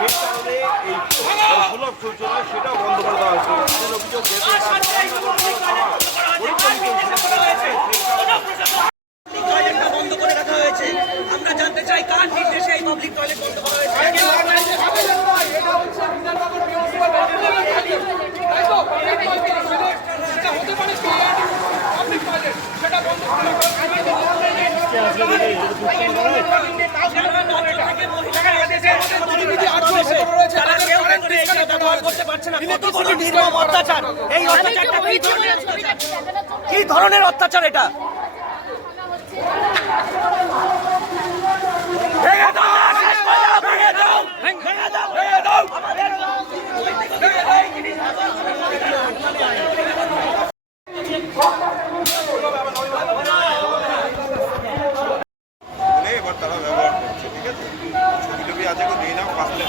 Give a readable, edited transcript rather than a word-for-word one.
সেই কারণে এই সুলভ সূচনা সেটা বন্ধ করে দেওয়া হয়েছে। অভিযোগ বন্ধ করে রাখা হয়েছে। আমরা জানতে চাই কার নির্দেশে এই পাবলিক টয়লেট বন্ধ করা হয়েছে। কি ধরনের অত্যাচার এটা? এবার তারা ব্যবহার করছে, ঠিক আছে? ছবি টবি আছে, নিয়ে নাও, 5 লাখ